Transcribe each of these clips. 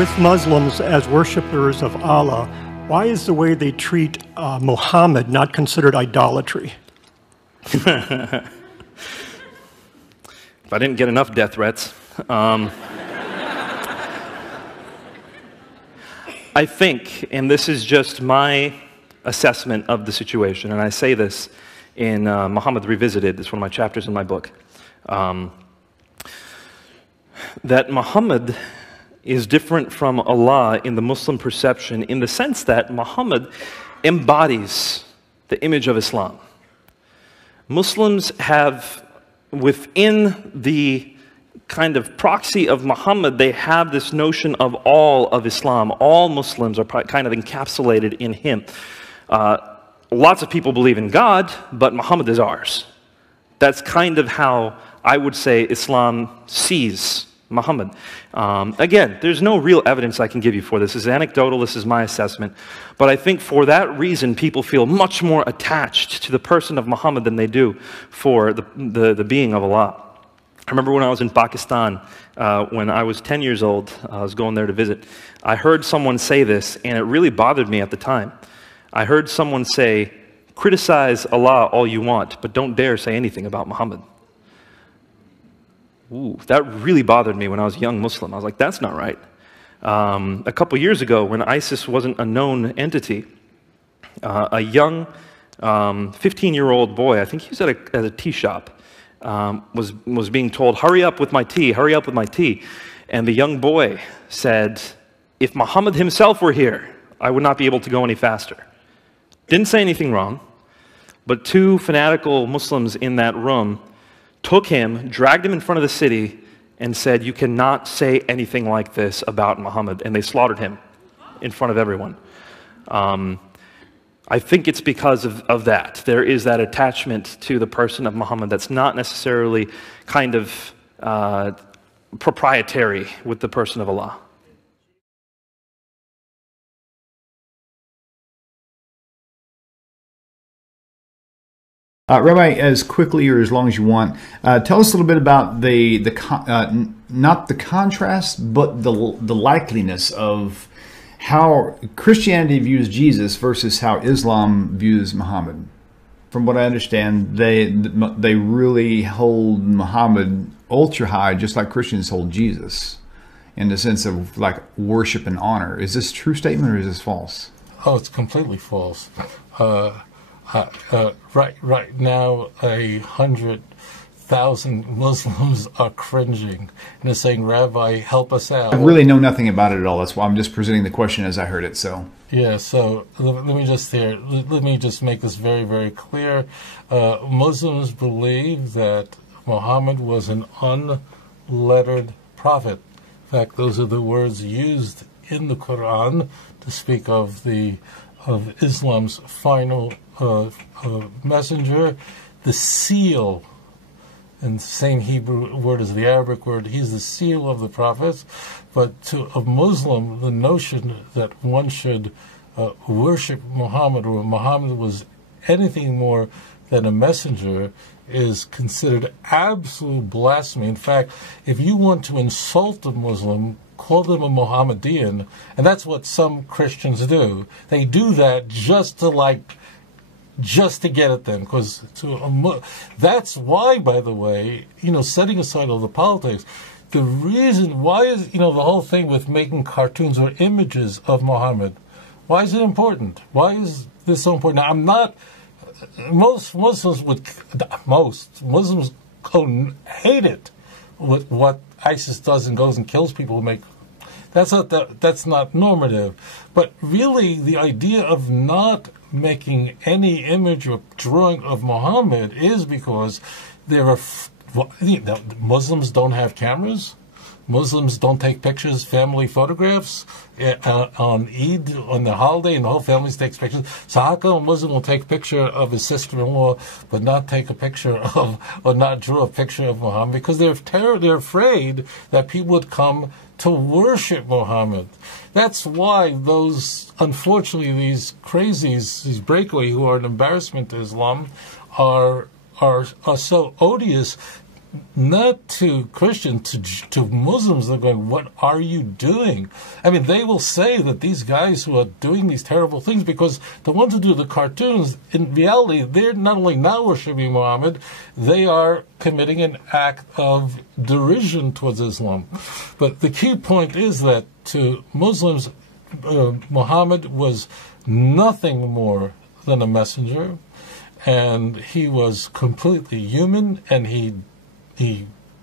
With Muslims as worshippers of Allah, why is the way they treat Muhammad not considered idolatry? If I didn't get enough death threats. I think, and this is just my assessment of the situation, and I say this in Muhammad Revisited, it's one of my chapters in my book, that Muhammad is different from Allah in the Muslim perception in the sense that Muhammad embodies the image of Islam. Muslims have, within the kind of proxy of Muhammad, they have this notion of all of Islam. All Muslims are kind of encapsulated in him. Lots of people believe in God, but Muhammad is ours. That's kind of how I would say Islam sees Muhammad. Again, there's no real evidence I can give you for this. This is anecdotal, this is my assessment. But I think for that reason, people feel much more attached to the person of Muhammad than they do for the being of Allah. I remember when I was in Pakistan, when I was 10 years old, I was going there to visit. I heard someone say this, and it really bothered me at the time. I heard someone say, criticize Allah all you want, but don't dare say anything about Muhammad. Ooh, that really bothered me when I was a young Muslim. I was like, that's not right. A couple years ago, when ISIS wasn't a known entity, a young 15-year-old boy, I think he was at a tea shop, was being told, hurry up with my tea, hurry up with my tea. And the young boy said, if Muhammad himself were here, I would not be able to go any faster. Didn't say anything wrong, but two fanatical Muslims in that room took him, dragged him in front of the city, and said, you cannot say anything like this about Muhammad. And they slaughtered him in front of everyone. I think it's because of that. There is that attachment to the person of Muhammad that's not necessarily kind of proprietary with the person of Allah. Rabbi, as quickly or as long as you want, tell us a little bit about not the contrast, but the likeliness of how Christianity views Jesus versus how Islam views Muhammad. From what I understand, they really hold Muhammad ultra high, just like Christians hold Jesus, in the sense of like worship and honor. Is this a true statement or is this false? Oh, it's completely false. Right now, 100,000 Muslims are cringing and they're saying, Rabbi, help us out. I really know nothing about it at all. That's why I'm just presenting the question as I heard it. So yeah. So let me just make this very, very clear. Muslims believe that Muhammad was an unlettered prophet. In fact, those are the words used in the Quran to speak of Islam's final messenger, the seal, and the same Hebrew word as the Arabic word. He's the seal of the prophets. But to a Muslim, the notion that one should worship Muhammad, or Muhammad was anything more than a messenger, is considered absolute blasphemy. In fact, if you want to insult a Muslim, call them a Mohammedan, and that's what some Christians do. They do that just to get at them, because that's why, by the way, setting aside all the politics, the reason why is, the whole thing with making cartoons or images of Muhammad, why is it important? Why is this so important? Now, most Muslims hate it, what ISIS does and goes and kills people who make. That's not normative. But really, the idea of not making any image or drawing of Muhammad is because Muslims don't have cameras. Muslims don't take pictures, family photographs on Eid, on the holiday, and the whole family takes pictures. So how come a Muslim will take a picture of his sister-in-law, but not take a picture of, or not draw a picture of Muhammad? Because they're afraid that people would come to worship Muhammad. That's why unfortunately, these crazies, these breakaway who are an embarrassment to Islam, are so odious. not to Christians, to Muslims. They're going, what are you doing? I mean, they will say that these guys who are doing these terrible things, because the ones who do the cartoons, in reality, they're not only not worshiping Muhammad, they are committing an act of derision towards Islam. But the key point is that to Muslims, Muhammad was nothing more than a messenger, and he was completely human, and he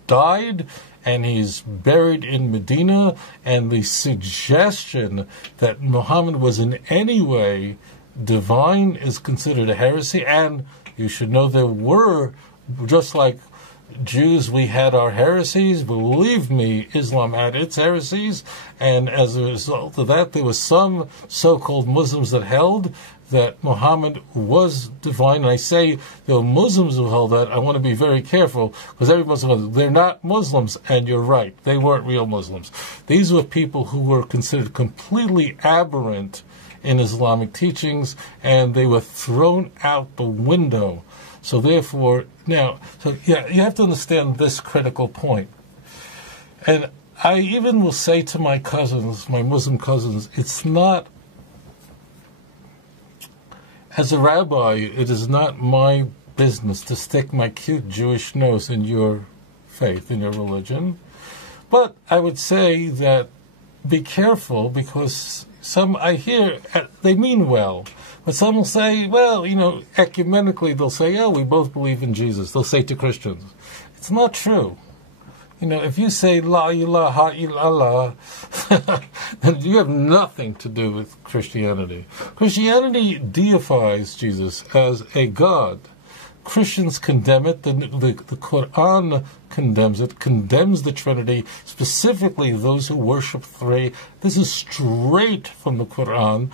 died, and he's buried in Medina, and the suggestion that Muhammad was in any way divine is considered a heresy. And you should know there were, just like Jews, we had our heresies. Believe me, Islam had its heresies, and as a result of that, there were some so-called Muslims that held that Muhammad was divine. And I say there were Muslims who held that. I want to be very careful, because every Muslim, they're not Muslims, and you're right, they weren't real Muslims. These were people who were considered completely aberrant in Islamic teachings, and they were thrown out the window. So therefore, you have to understand this critical point. And I even will say to my cousins, my Muslim cousins, it's not, as a rabbi, it is not my business to stick my cute Jewish nose in your faith, in your religion. But I would say that be careful, because some I hear, they mean well. But some will say, well, ecumenically, they'll say, oh, we both believe in Jesus. They'll say to Christians. It's not true. If you say La ilaha illallah, then you have nothing to do with Christianity. Christianity deifies Jesus as a God. Christians condemn it. The Quran condemns it, condemns the Trinity, specifically those who worship three. This is straight from the Quran.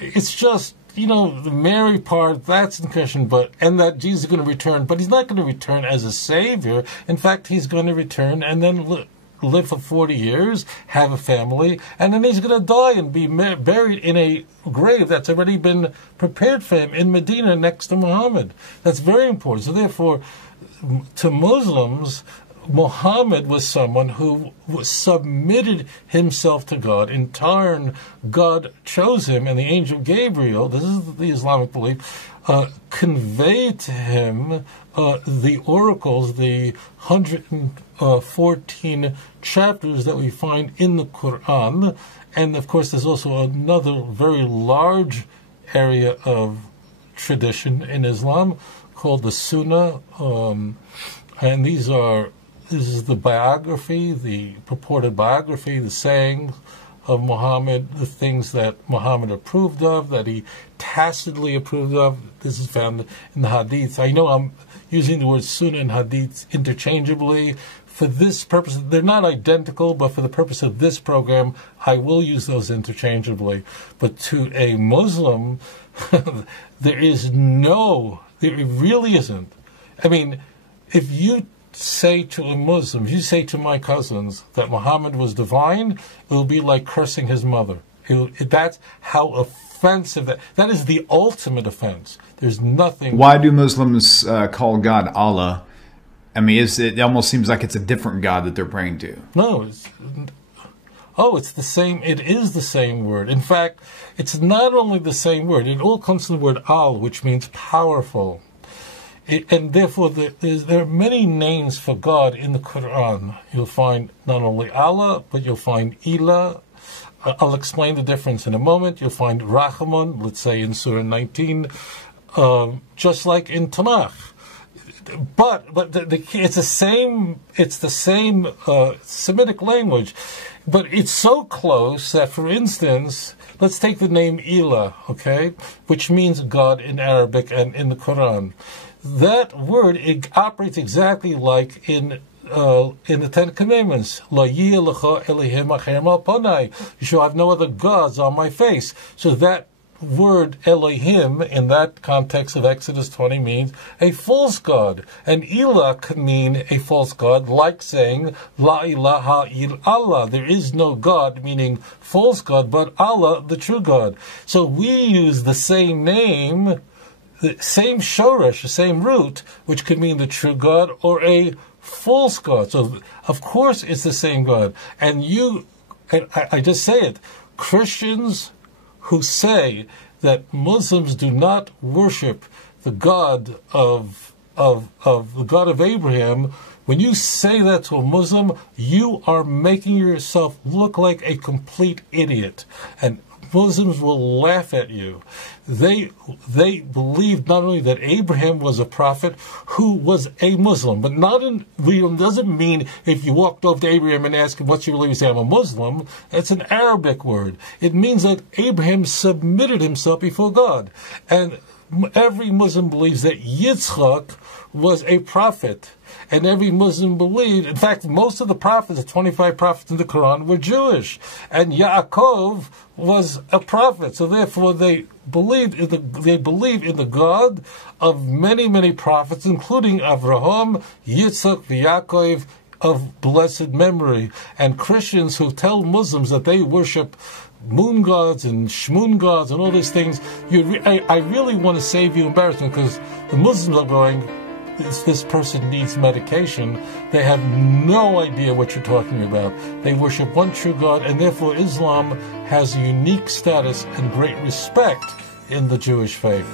It's just, the Mary part, that's in question, and that Jesus is going to return, but he's not going to return as a savior. In fact, he's going to return and then live for 40 years, have a family, and then he's going to die and be buried in a grave that's already been prepared for him in Medina next to Muhammad. That's very important. So therefore, to Muslims, Muhammad was someone who submitted himself to God. In turn, God chose him, and the angel Gabriel, this is the Islamic belief, conveyed to him the oracles, the 114 chapters that we find in the Quran. And of course, there's also another very large area of tradition in Islam called the Sunnah, and this is the biography, the purported biography, the sayings of Muhammad, the things that Muhammad approved of, that he tacitly approved of. This is found in the Hadith. I know I'm using the word Sunnah and Hadith interchangeably. For this purpose, they're not identical, but for the purpose of this program, I will use those interchangeably. But to a Muslim, there really isn't. I mean, if you say to a Muslim, if you say to my cousins that Muhammad was divine, it will be like cursing his mother. That's how offensive that is. The ultimate offense. There's nothing. Why do Muslims call God Allah? I mean, it almost seems like it's a different God that they're praying to. No, it's the same. It is the same word. In fact, it's not only the same word. It all comes from the word al, which means powerful. And therefore, there are many names for God in the Quran. You'll find not only Allah, but you'll find Ilah. I'll explain the difference in a moment. You'll find Rahman, let's say in Surah 19, just like in Tanakh. But it's the same. It's the same Semitic language, but it's so close that, for instance, let's take the name Ilah, okay, which means God in Arabic and in the Quran. That word, it operates exactly like in the Ten Commandments. You shall have no other gods on my face. So that word Elohim in that context of Exodus 20 means a false god. And Ilah can mean a false god, like saying La ilaha illallah. There is no God, meaning false god, but Allah, the true God. So we use the same name the same shoresh, the same root, which could mean the true God or a false God. So, of course, it's the same God. And I just say it, Christians who say that Muslims do not worship the God of the God of Abraham, when you say that to a Muslim, you are making yourself look like a complete idiot. And Muslims will laugh at you. They believe not only that Abraham was a prophet who was a Muslim, but doesn't mean if you walked over to Abraham and asked him what you believe, you say, I'm a Muslim. It's an Arabic word. It means that Abraham submitted himself before God. And every Muslim believes that Yitzchak was a prophet. And every Muslim believed, in fact, most of the prophets, the 25 prophets in the Quran, were Jewish. And Yaakov was a prophet. So therefore they believe in the God of many, many prophets, including Avraham, Yitzchak, Yaakov, of blessed memory. And Christians who tell Muslims that they worship moon gods and shmoon gods and all these things, I really want to save you embarrassment, because the Muslims are going, this person needs medication. They have no idea what you're talking about. They worship one true God, and therefore Islam has a unique status and great respect in the Jewish faith.